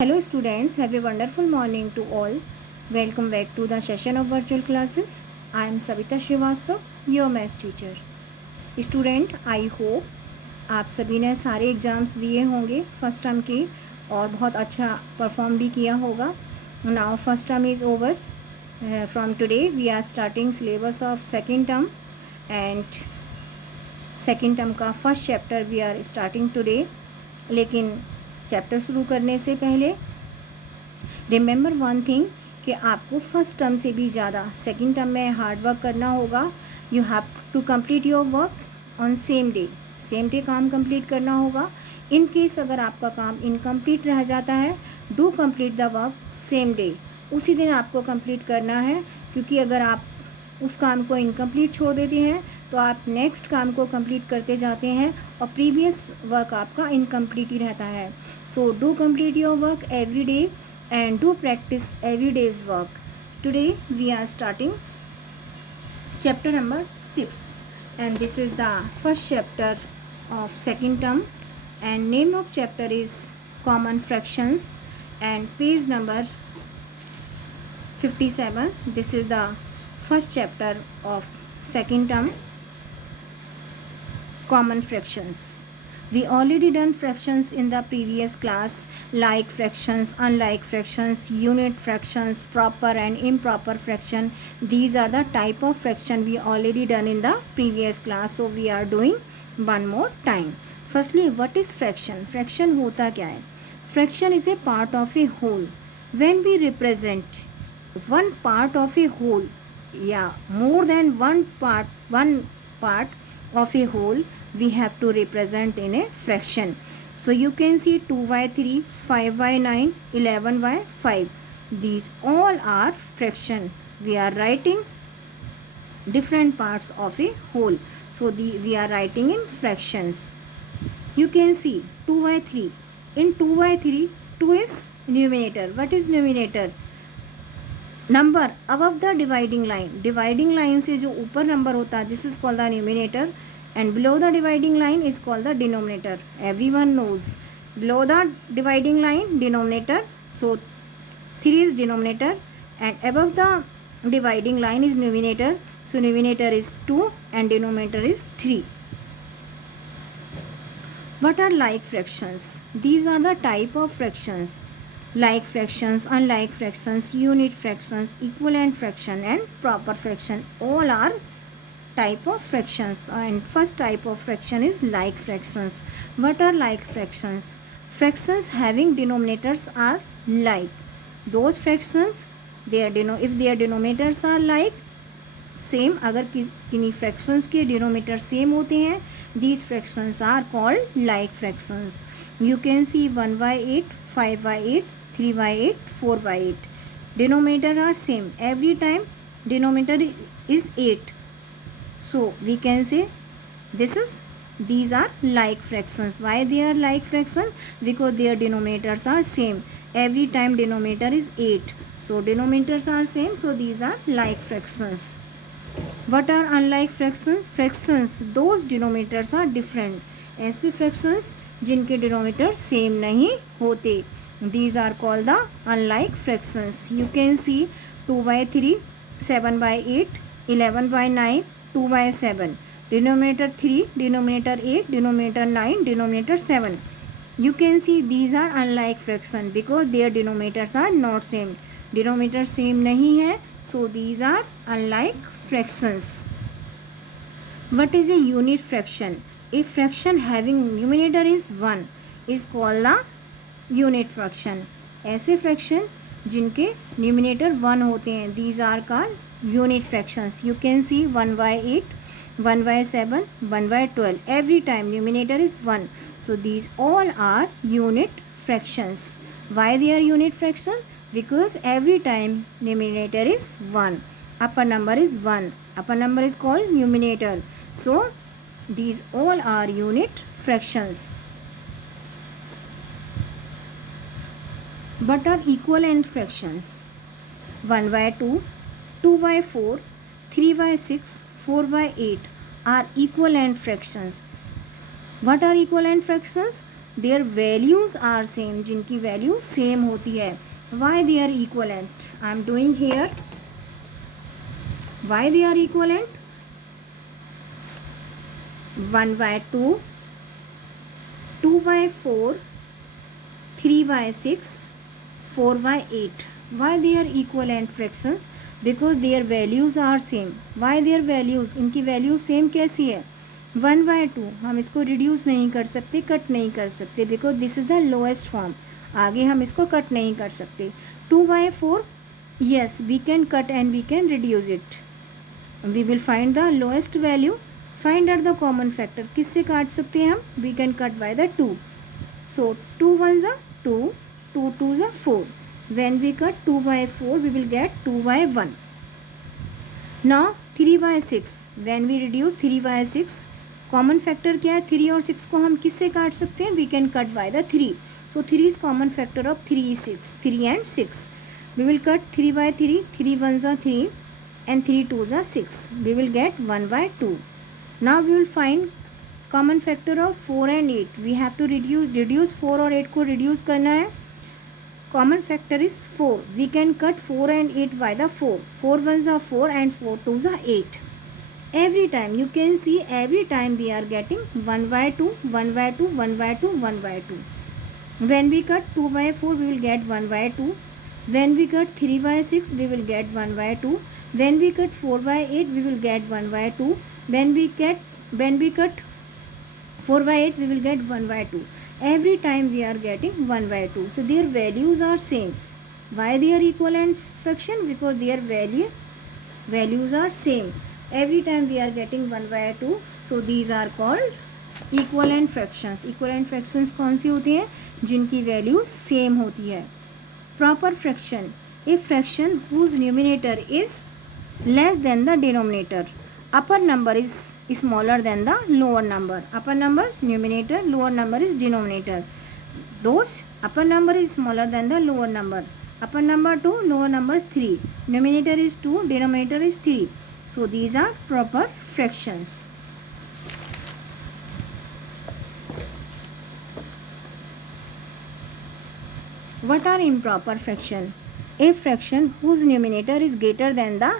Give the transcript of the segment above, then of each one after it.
Hello students, have a wonderful morning to all. Welcome back to the session of virtual classes. I am Savita Srivastav, your math teacher. Student, I hope आप सभी ने सारे exams दिए होंगे first term के और बहुत अच्छा परफॉर्म भी किया होगा. Now first term is over. From today we are starting syllabus of second term and second term का first chapter we are starting today. लेकिन चैप्टर शुरू करने से पहले रिमेंबर वन थिंग कि आपको फर्स्ट टर्म से भी ज़्यादा सेकंड टर्म में हार्ड वर्क करना होगा. You have to complete your work on same day काम कंप्लीट करना होगा. इन केस अगर आपका काम इनकम्प्लीट रह जाता है, do complete the work same day. उसी दिन आपको कंप्लीट करना है, क्योंकि अगर आप उस काम को इनकम्प्लीट छोड़ देते हैं तो आप नेक्स्ट काम को कंप्लीट करते जाते हैं और प्रीवियस वर्क आपका इनकम्प्लीट ही रहता है. So do complete your work every day and do practice every days work. Today we are starting chapter number 6 and this is the first chapter of second term and name of chapter is common fractions and page number 57. This is the first chapter of second term, common fractions. We already done fractions in the previous class, like fractions, unlike fractions, unit fractions, proper and improper fraction. These are the type of fraction we already done in the previous class, so we are doing one more time. Firstly, what is fraction? Fraction होता क्या है? Fraction is a part of a whole. When we represent one part of a whole, more than one part of a whole, we have to represent in a fraction. So you can see 2/3, 5/9, 11/5. These all are fraction. We are writing different parts of a whole. So we are writing in fractions. You can see 2/3. In 2/3, 2 is numerator. What is numerator? Number above the dividing line. Dividing line से जो ऊपर number होता है, this is called the numerator, and below the dividing line is called the denominator. Everyone knows below the dividing line denominator, so 3 is denominator, and above the dividing line is numerator, so numerator is 2 and denominator is 3. What are like fractions? These are the type of fractions: like fractions, unlike fractions, unit fractions, equivalent fraction and proper fraction. All are type of fractions, and first type of fraction is like fractions. What are like fractions? Fractions having denominators are like. Those fractions, if their denominators are like same, अगर किन्हीं fractions के denominator same होते हैं, these fractions are called like fractions. You can see 1/8, 5/8, 3/8, 4/8. Denominator are same. Every time denominator is 8. So we can say these are like fractions. Why they are like fraction? Because their denominators are same. Every time denominator is 8. So denominators are same. So these are like fractions. What are unlike fractions? Fractions those denominators are different. ऐसे fractions जिनके denominator same नहीं होते. These are called the unlike fractions. You can see 2/3, 7/8, 11/9, 2/7. Denominator 3, denominator 8, denominator 9, denominator 7. You can see these are unlike fraction because their denominators are not same. Denominator same नहीं है, so these are unlike fractions. What is a unit fraction? A fraction having numerator is 1 is called the unit fraction. ऐसे fraction जिनके numerator 1 होते हैं, these are called unit fractions. You can see 1/8, 1/7, 1/12. Every time numerator is 1. So these all are unit fractions. Why they are unit fraction? Because every time numerator is 1. Upper number is 1. Upper number is called numerator. So these all are unit fractions. What are equivalent fractions? 1/2, 2/4, 3/6, 4/8 are equivalent fractions. What are equivalent fractions? Their values are same, जिनकी value same होती है. Why they are equivalent? I am doing here. Why they are equivalent? 1/2, 2/4, 3/6, 4/8. Why they are equivalent fractions? Because their values are same. Why their values? इनकी value same कैसी है? 1/2. हम इसको reduce नहीं कर सकते, कट नहीं कर सकते, because this is the lowest form. आगे हम इसको कट नहीं कर सकते. 2/4, yes, we can cut and we can reduce it. We will find the lowest value. Find out the common factor. किससे काट सकते हैं हम? We can cut by the 2. So 2 1s are 2, 2 2s are 4. When we cut 2/4, we will get 2/1. Now 3/6. When we reduce 3/6, common factor क्या है? 3 और 6 को हम किससे काट सकते हैं? We can cut by the 3. So 3 is common factor of 3 is 6. 3 and 6. We will cut 3/3. 3 1s are 3 and 3 2s are 6. We will get 1/2. Now we will find common factor of 4 and 8. We have to reduce 4 और 8 को reduce करना है. Common factor is 4. We can cut 4 and 8 by the 4. 4 1s are 4 and 4 2s are 8. Every time you can see, every time we are getting 1/2, 1/2, 1/2, 1/2. When we cut 2/4, we will get 1/2. When we cut 3/6, we will get 1/2. When we cut 4/8, we will get 1/2. When we cut 4/8, we will get 1/2. Every time we are getting 1/2. So their values are same. Why they are equivalent fraction? Because their values are same. Every time we are getting 1/2. So these are called equivalent fractions. Equivalent fractions कौन सी होती हैं? जिनकी value same होती है. Proper fraction. A fraction whose numerator is less than the denominator. Upper number is smaller than the lower number. Upper number is numerator, lower number is denominator. Those upper number is smaller than the lower number. Upper number 2, lower number is 3. Numerator is 2, denominator is 3. So these are proper fractions. What are improper fraction? A fraction whose numerator is greater than the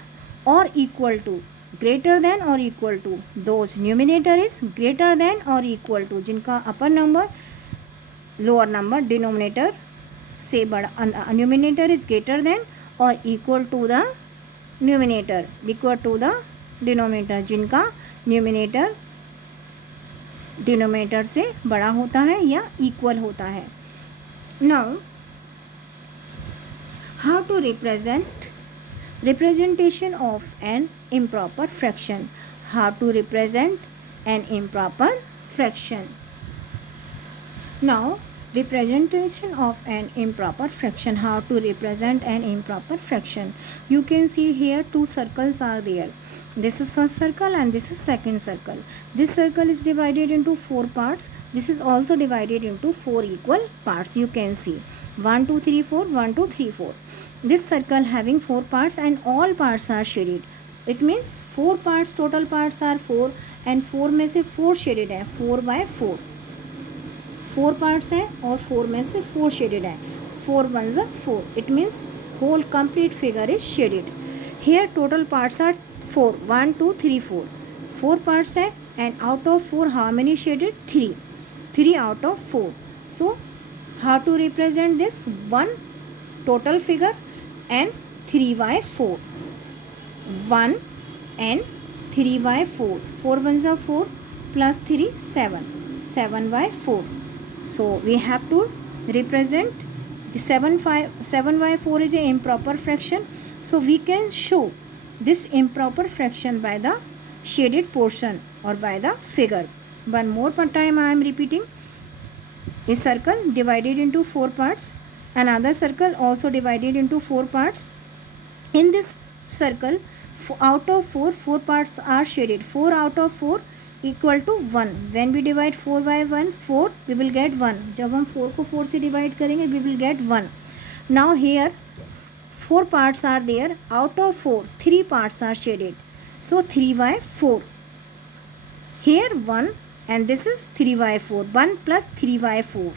or equal to. Greater than or equal to. Those numerator is greater than or equal to. जिनका upper number, lower number, denominator से बड़ा, numerator is greater than or equal to the numerator, equal to the denominator. जिनका numerator denominator से बड़ा होता है या equal होता है. Now how to representation of an improper fraction. How to represent an improper fraction. Now representation of an improper fraction. How to represent an improper fraction? You can see here two circles are there. This is first circle and this is second circle. This circle is divided into 4 parts. This is also divided into 4 equal parts. You can see 1 2 3 4, 1 2 3 4. This circle having 4 parts and all parts are shaded. It means 4 parts, total parts are 4 and 4 में से 4 shaded है. 4/4. 4 parts है और 4 में से 4 shaded है. 4 1s are 4. It means whole complete figure is shaded. Here total parts are 4. 1 2 3 4. 4 parts है and out of 4 how many shaded? 3. 3 out of 4. So how to represent this? 1 total figure and 3/4. 1 and 3/4. 4 1s are 4 plus 3 7. 7/4. So we have to represent the 7/4 is an improper fraction. So we can show this improper fraction by the shaded portion or by the figure. One more time I am repeating. A circle divided into 4 parts. Another circle also divided into 4 parts. In this circle, out of 4, 4 parts are shaded. 4 out of 4 equal to 1. When we divide 4/1, 4, we will get 1. जब हम 4 को 4 से divide करेंगे, we will get 1. Now here 4 parts are there. Out of 4, 3 parts are shaded. So 3/4. Here 1 and this is 3/4. 1 plus 3/4.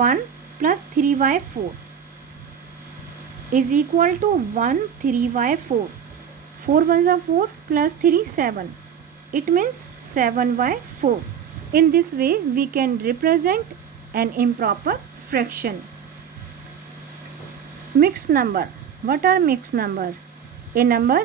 1 plus 3/4 is equal to 1 3/4. 4 ones are 4 plus 3 7. It means 7/4. In this way we can represent an improper fraction. Mixed number. What are mixed number? A number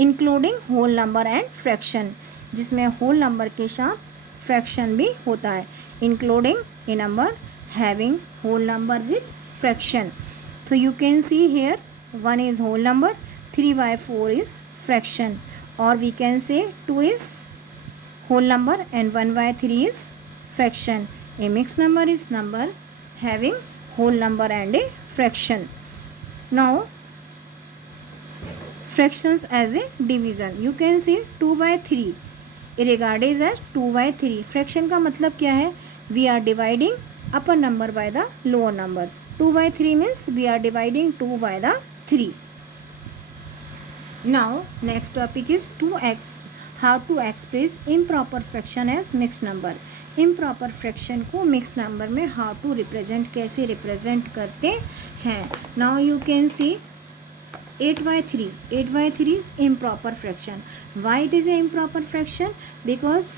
including whole number and fraction, जिसमें whole number के साथ fraction भी होता है. Including a number having whole number with fraction. तो you can see here 1 is whole number, 3/4 is fraction, और we can say 2 is whole number and 1/3 is fraction. A mix number is number having whole number and a fraction. Now fractions as a division. You can see 2/3 regarded as 2/3. fraction का मतलब क्या है? We are dividing upper number by the lower number. 2/3 means we are dividing 2 by the 3. Now next topic is how to express improper fraction as mixed number. improper fraction को mixed number में how to represent, कैसे represent करते हैं. Now you can see 8/3. 8/3 is improper fraction. Why it is an improper fraction? Because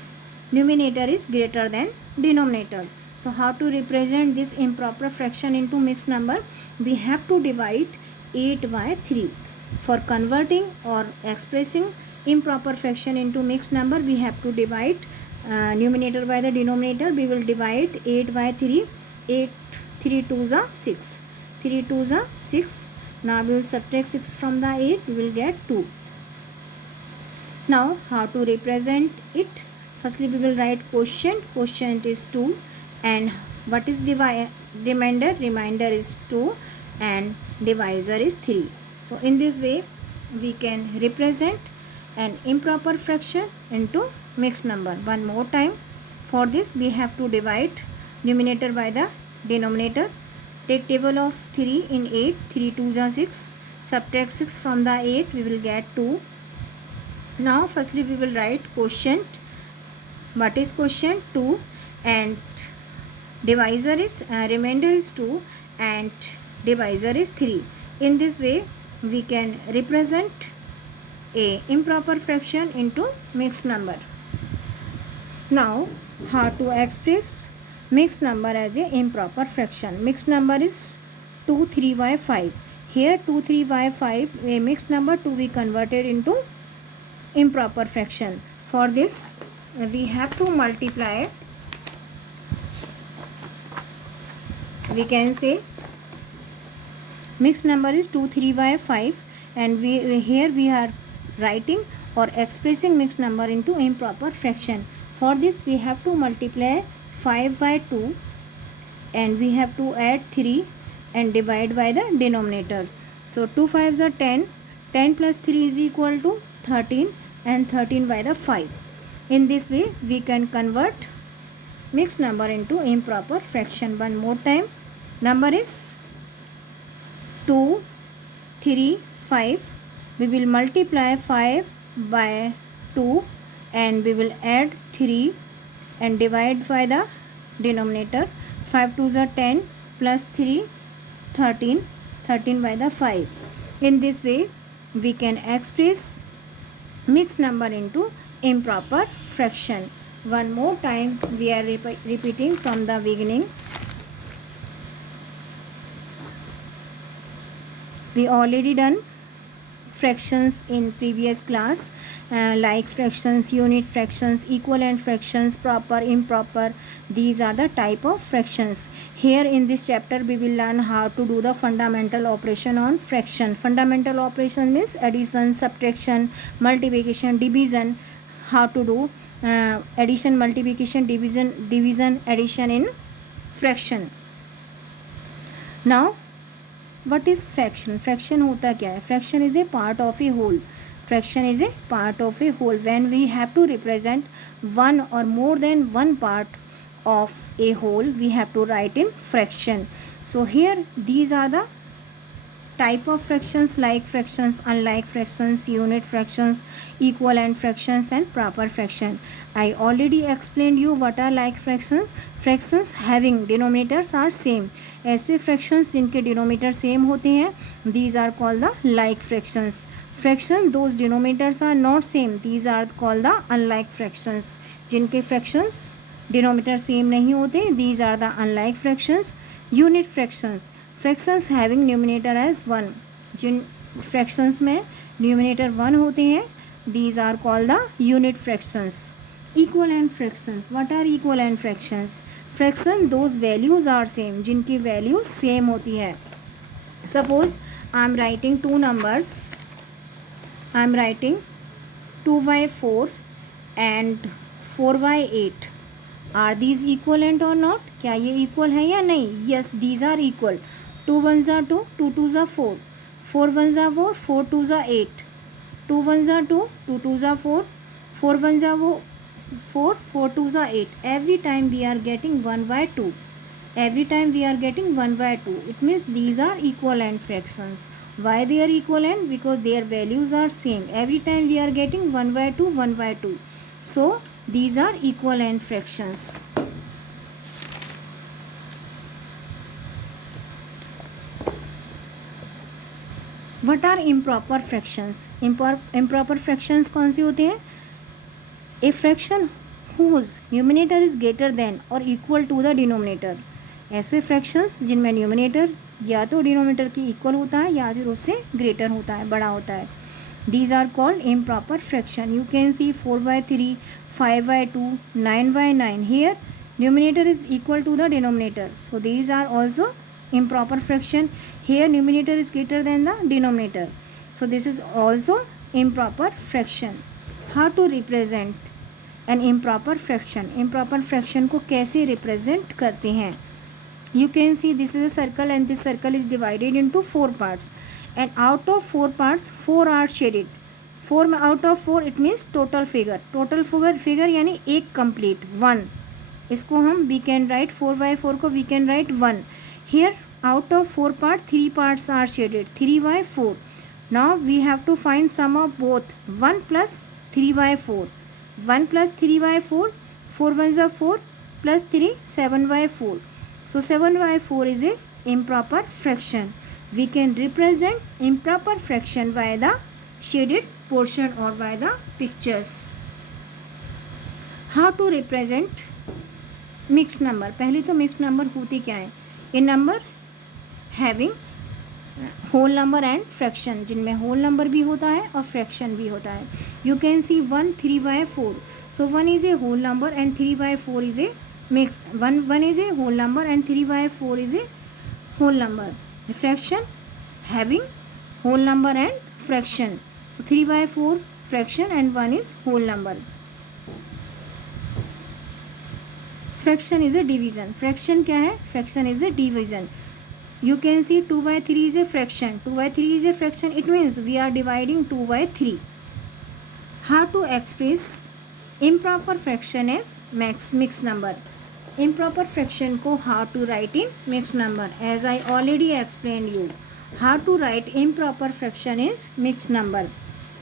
numerator is greater than denominator. So how to represent this improper fraction into mixed number? We have to divide 8/3. For converting or expressing improper fraction into mixed number, we have to divide numerator by the denominator. We will divide 8/3. 8 3 2s are 6. 3 2s are 6. Now we will subtract 6 from the 8, we will get 2. Now how to represent it? Firstly we will write quotient. Quotient is 2, and what is remainder? Remainder is 2 and divisor is 3. So in this way we can represent an improper fraction into mixed number. One more time. For this we have to divide numerator by the denominator. Take table of 3 in 8. 3 2s are 6. Subtract 6 from the 8. We will get 2. Now firstly we will write quotient. What is quotient? 2, and divisor is remainder is 2 and divisor is 3. In this way we can represent a improper fraction into mixed number. Now how to express mixed number as a improper fraction. Mixed number is 2 3/5. Here 2 3/5, a mixed number to be converted into improper fraction. For this we have to multiply. We can say mixed number is 2 3/5, and here we are writing or expressing mixed number into improper fraction. For this we have to multiply 5/2, and we have to add 3 and divide by the denominator. So 2 5s are 10. 10 plus 3 is equal to 13, and 13 by the 5. In this way we can convert mixed number into improper fraction. One more time. Number is 2 3 5. We will multiply 5 by 2, and we will add 3 and divide by the denominator. 5 2s are 10 plus 3 13. 13 by the 5. In this way we can express mixed number into improper fraction. One more time we are repeating from the beginning. We already done fractions in previous class, like fractions, unit fractions, equivalent fractions, proper, improper. These are the type of fractions. Here in this chapter we will learn how to do the fundamental operation on fraction. Fundamental operation means addition, subtraction, multiplication, division. How to do addition, multiplication, division, addition in fraction. Now what is fraction? Fraction होता क्या है? Fraction is a part of a whole. Fraction is a part of a whole. When we have to represent one or more than one part of a whole, we have to write in fraction. So here these are the type of fractions, like fractions, unlike fractions, unit fractions, equivalent fractions and proper fraction. I already explained you what are like fractions. Fractions having denominators are same. ऐसे fractions जिनके denominator same होते हैं, these are called the like fractions. Fraction those denominators are not same, these are called the unlike fractions. जिनके fractions denominator same नहीं होते, these are the unlike fractions. Unit fractions, fractions having numerator as 1. Jin fractions में numerator 1 होते हैं, these are called the unit fractions. Equivalent fractions, what are equivalent fractions? Fraction those values are same, जिनकी values same होती है. Suppose I am writing two numbers, I am writing 2/4 and 4/8. Are these equivalent or not? क्या ये equal है या नहीं? Yes, these are equal. 2 1s are 2, 2 2s are 4, 4 1s are 4, 4 2s are 8, 2 1s are 2, 2 2s are 4, 4 1s are 4, 4 2s are 8. Every time we are getting 1/2. Every time we are getting 1/2. It means these are equivalent fractions. Why they are equivalent? Because their values are same. Every time we are getting 1/2, 1/2. So these are equivalent fractions. What are improper fractions? Improper fractions कौन सी होते हैं? A fraction whose numerator is greater than or equal to the denominator. ऐसे fractions जिनमें numerator या तो denominator की equal होता है या फिर उससे greater होता है, बड़ा होता है. These are called improper fraction. You can see 4/3, 5/2, 9/9. Here numerator is equal to the denominator. So these are also improper fraction. Here numerator is greater than the denominator. So this is also improper fraction. How to represent an improper fraction? Improper fraction को कैसे represent करते हैं? You can see this is a circle and this circle is divided into 4 parts. And out of 4 parts, 4 are shaded. 4 out of 4 it means total figure. Total figure यानी एक complete 1. इसको हम we can write 4/4 को we can write 1. Here out of 4 parts, 3 parts are shaded. 3/4. Now we have to find sum of both 1 plus 3/4. 1 plus 3/4. 4 1s are 4 plus 3 7/4. So 7/4 is a improper fraction. We can represent improper fraction by the shaded portion or by the pictures. How to represent mixed number? पहले तो mixed number होती क्या है? A number having whole number and fraction, जिनमें whole number भी होता है और fraction भी होता है. You can see 1 3/4. So 1 is a whole number and 3/4 is a mixed. 1 is a whole number and 3/4 is a whole number. A fraction having whole number and fraction. So 3/4 fraction and 1 is whole number. Fraction is a division. Fraction क्या है? Fraction is a division. You can see 2/3 is a fraction. 2/3 is a fraction. It means we are dividing 2/3. How to express improper fraction as mixed number? Improper fraction को how to write in mixed number? As I already explained you. How to write improper fraction is mixed number?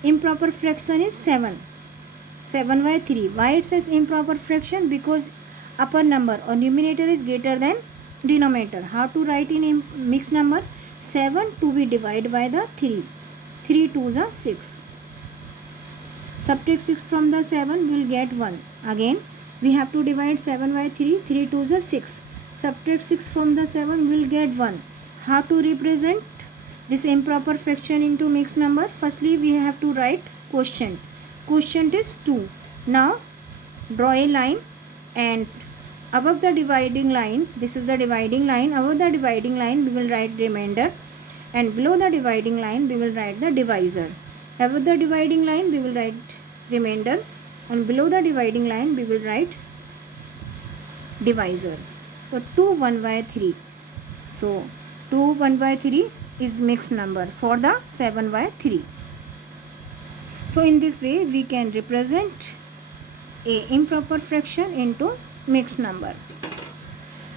Improper fraction is 7. 7/3. Why it says improper fraction? Because upper number or numerator is greater than denominator. How to write in mixed number? 7 to be divided by the 3. 3 2s are 6. Subtract 6 from the 7, we will get 1. Again we have to divide 7/3. 3 2s are 6. Subtract 6 from the 7, we will get 1. How to represent this improper fraction into mixed number? Firstly we have to write quotient. Quotient is 2. Now draw a line and above the dividing line, this is the dividing line, above the dividing line we will write remainder and below the dividing line we will write the divisor. Above the dividing line we will write remainder and below the dividing line we will write divisor. So 2 1/3. So 2 1/3 is mixed number for the 7/3. So in this way we can represent a improper fraction into mixed number.